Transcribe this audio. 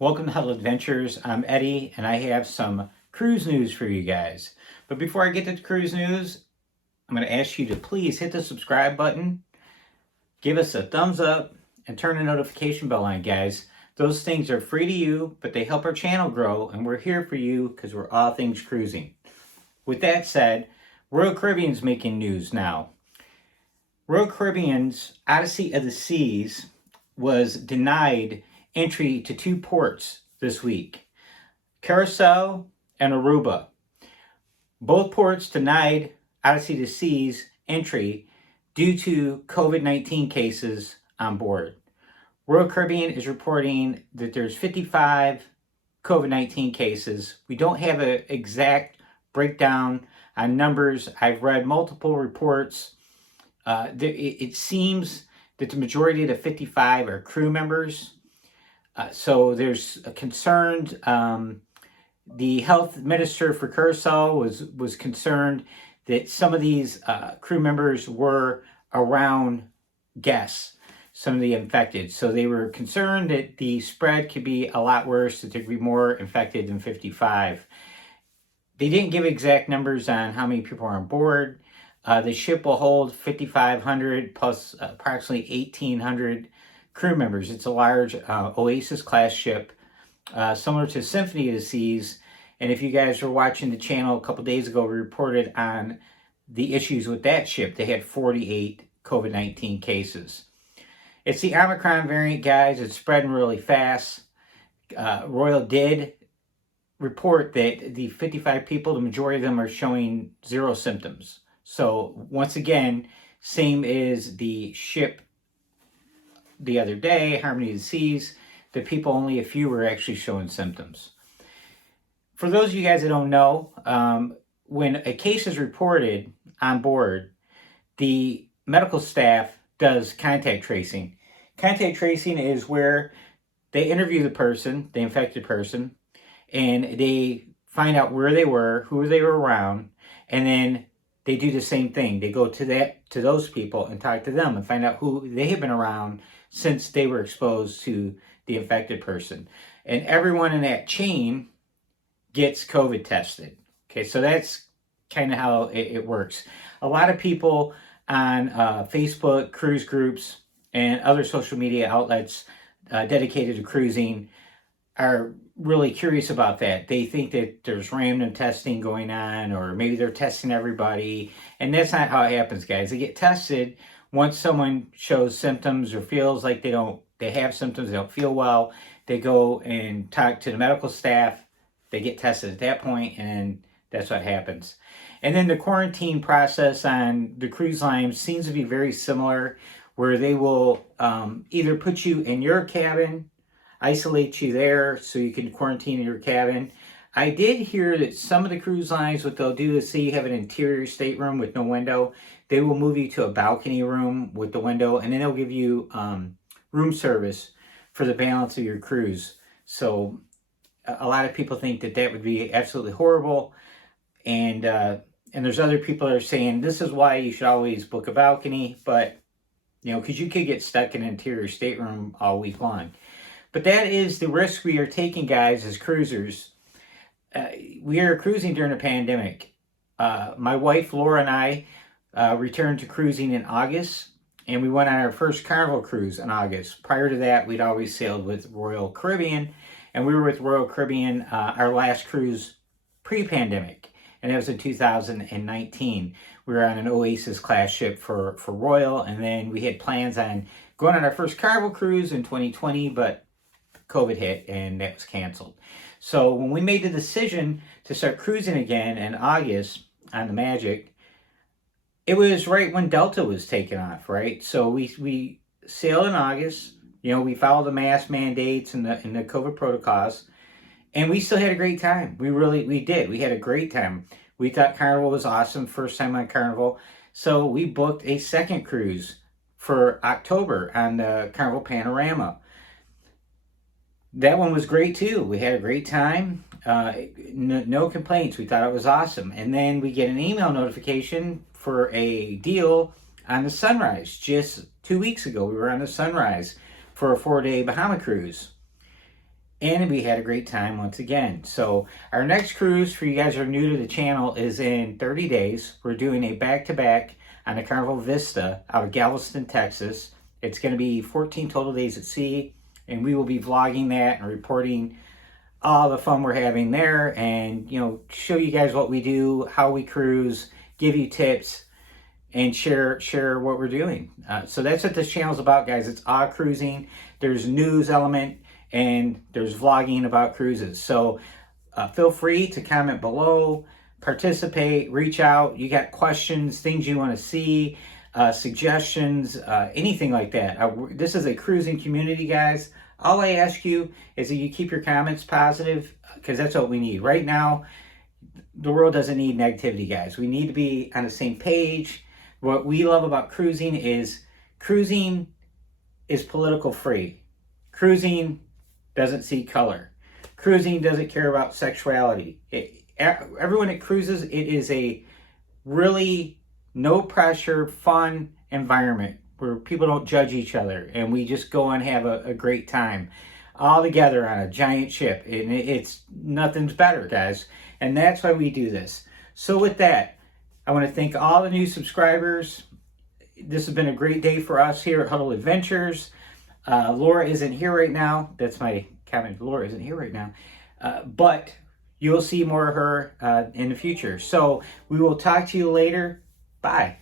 Welcome to Huddle Adventures. I'm Eddie, and I have some cruise news for you guys. But before I get to the cruise news, I'm going to ask you to please hit the subscribe button, give us a thumbs up, and turn the notification bell on, guys. Those things are free to you, but they help our channel grow, and we're here for you because we're all things cruising. With that said, Royal Caribbean's making news now. Royal Caribbean's Odyssey of the Seas was denied entry to two ports this week, Curaçao and Aruba. Both ports denied Odyssey of the Seas entry due to COVID-19 cases on board. Royal Caribbean is reporting that there's 55 COVID-19 cases. We don't have an exact breakdown on numbers. I've read multiple reports. It seems that the majority of the 55 are crew members. So there's a concerned. The health minister for Curaçao was concerned that some of these crew members were around guests, some of the infected. So they were concerned that the spread could be a lot worse, that there could be more infected than 55. They didn't give exact numbers on how many people are on board. The ship will hold 5,500 plus approximately 1,800 crew members. It's a large Oasis class ship, similar to Symphony of the Seas. And if you guys were watching the channel a couple days ago, we reported on the issues with that ship. They had 48 COVID-19 cases. It's the Omicron variant, guys. It's spreading really fast. Royal did report that the 55 people, the majority of them are showing zero symptoms. So once again, same as the ship the other day, Harmony of the Seas, the people, only a few were actually showing symptoms. For those of you guys that don't know, when a case is reported on board, the medical staff does contact tracing. Contact tracing is where they interview the person, the infected person, and they find out where they were, who they were around, and then they do the same thing. They go to those people and talk to them and find out who they have been around since they were exposed to the infected person. And everyone in that chain gets COVID tested. Okay, so that's kind of how it works. A lot of people on Facebook, cruise groups, and other social media outlets dedicated to cruising are really curious about that. They think that there's random testing going on, or maybe they're testing everybody. And that's not how it happens, guys. They get tested once someone shows symptoms or feels like they have symptoms, they don't feel well. They go and talk to the medical staff. They get tested at that point, and that's what happens. And then the quarantine process on the cruise lines seems to be very similar, where they will either put you in your cabin, isolate you there so you can quarantine in your cabin. I did hear that some of the cruise lines, what they'll do is, say you have an interior stateroom with no window, they will move you to a balcony room with the window, and then they'll give you room service for the balance of your cruise. So a lot of people think that that would be absolutely horrible, and there's other people that are saying this is why you should always book a balcony, but because you could get stuck in an interior stateroom all week long. But that is the risk we are taking, guys, as cruisers. We are cruising during a pandemic. My wife, Laura, and I returned to cruising in August, and we went on our first Carnival cruise in August. Prior to that, we'd always sailed with Royal Caribbean, and we were with Royal Caribbean our last cruise pre-pandemic, and that was in 2019. We were on an Oasis class ship for Royal, and then we had plans on going on our first Carnival cruise in 2020, but COVID hit and that was canceled. So when we made the decision to start cruising again in August on the Magic, it was right when Delta was taking off, right? So we sailed in August. We followed the mask mandates and the COVID protocols, and we still had a great time. We did. We had a great time. We thought Carnival was awesome, first time on Carnival. So we booked a second cruise for October on the Carnival Panorama. That one was great too. We had a great time. No complaints. We thought it was awesome. And then we get an email notification for a deal on the Sunrise. Just 2 weeks ago, we were on the Sunrise for a 4-day Bahama cruise. and we had a great time once again. So our next cruise, for you guys who are new to the channel, is in 30 days. We're doing a back-to-back on the Carnival Vista out of Galveston, Texas. It's going to be 14 total days at sea, and we will be vlogging that and reporting all the fun we're having there, and show you guys what we do, how we cruise, give you tips, and share what we're doing. So that's what this channel is about, guys. It's all cruising. There's news element and there's vlogging about cruises. So feel free to comment below, participate, reach out. You got questions, things you want to see, suggestions, anything like that. This is a cruising community, guys. All I ask you is that you keep your comments positive, because that's what we need. Right now, the world doesn't need negativity, guys. We need to be on the same page. What we love about cruising is political free. Cruising doesn't see color. Cruising doesn't care about sexuality. Everyone that cruises, it is a really no pressure, fun environment where people don't judge each other, and we just go and have a great time all together on a giant ship. And it's nothing's better, guys. And that's why we do this. So with that, I want to thank all the new subscribers. This has been a great day for us here at Huddle Adventures. Laura isn't here right now. That's my comment. Laura isn't here right now. But you'll see more of her in the future. So we will talk to you later. Bye.